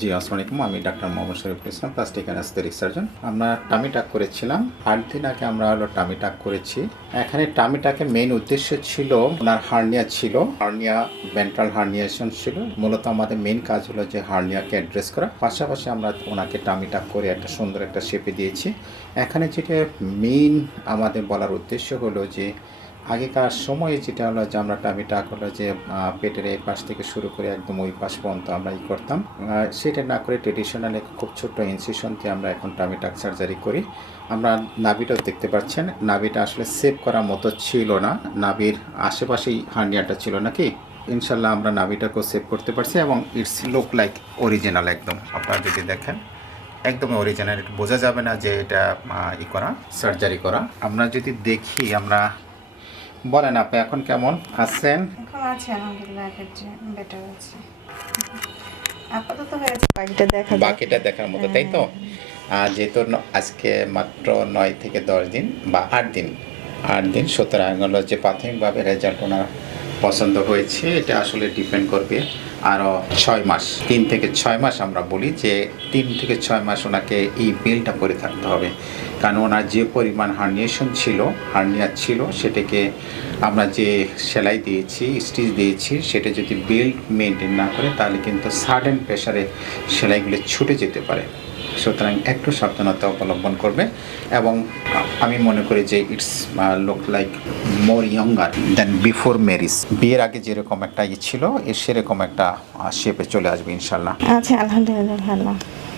জি, আসসালামু আলাইকুম। আমি doctor Mohammad Shariful Islam, plastic anaesthetic surgeon. আমরা টামি টাক করেছিলাম। ৮ দিন আগে আমরা টামি টাক করেছি। এখানে টামি টাকের মেইন উদ্দেশ্য ছিল, ওনার হার্নিয়া ছিল, হার্নিয়া ভেন্ট্রাল হার্নিয়েশন ছিল। মূলত আমাদের মেইন কাজ হলো যে হার্নিয়াকে অ্যাড্রেস করা। পাশাপাশি আমরা ওনাকে টামি টাক করে একটা সুন্দর একটা শেপে দিয়েছি। এখানে যেটা মেইন আমাদের বলার উদ্দেশ্য হলো যে আগেকার সময়ে যেটা হলো যে আমরা টামি টাক হলো যে পেটের এই পাশ থেকে শুরু করে একদম ওই পাশ পর্যন্ত আমরা করতাম। সেটা না করে ট্রেডিশনাল খুব ছোট্ট ইনসিশন দিয়ে আমরা এখন টামি টাক সার্জারি করি। আমরা নাভিটাও দেখতে পাচ্ছেন, নাভিটা আসলে সেভ করার মতো ছিল না, নাভির আশেপাশেই হার্নিয়াটা ছিল নাকি। ইনশাল্লাহ আমরা নাভিটাকেও সেভ করতে পারছি এবং ইটস লুক লাইক অরিজিনাল। একদম আপনারা যদি দেখেন একদম অরিজিনাল, বোঝা যাবে না যে এটা করা সার্জারি করা। আমরা যদি দেখি, আমরা বলেন আপনি এখন কেমন আছেন? এখন আছে আলহামদুলিল্লাহ, আগের চেয়ে বেটার আছে। আপাতত হয়েছে, বাকিটা দেখার মতো, তাই তো? যেহেতু আজকে মাত্র 9 থেকে 10 দিন বা 8 দিন, সুতরাং হলো যে প্রাথমিকভাবে রেজাল্ট ওনার পছন্দ হয়েছে। এটা আসলে ডিপেন্ড করবে আরও 6 মাস, 3 থেকে 6 মাস। আমরা বলি যে 3 থেকে 6 মাস ওনাকে এই বিলটা করে থাকতে হবে, কারণ ওনার যে পরিমাণ হার্নিয়া ছিল সেটাকে আমরা যে সেলাই দিয়েছি, স্টিচ দিয়েছি, সেটা যদি বেল্ট মেনটেন না করে তাহলে কিন্তু সাডেন প্রেশারে সেলাইগুলো ছুটে যেতে পারে। সুতরাং একটু সাবধানতা অবলম্বন করবে এবং আমি মনে করি যে it's look like more younger then before marriage. বিয়ের আগে যেরকম একটা ছিল সেরকম একটা শেপে চলে আসবে ইনশাল্লাহ। আচ্ছা, আলহামদুলিল্লাহ ভালো।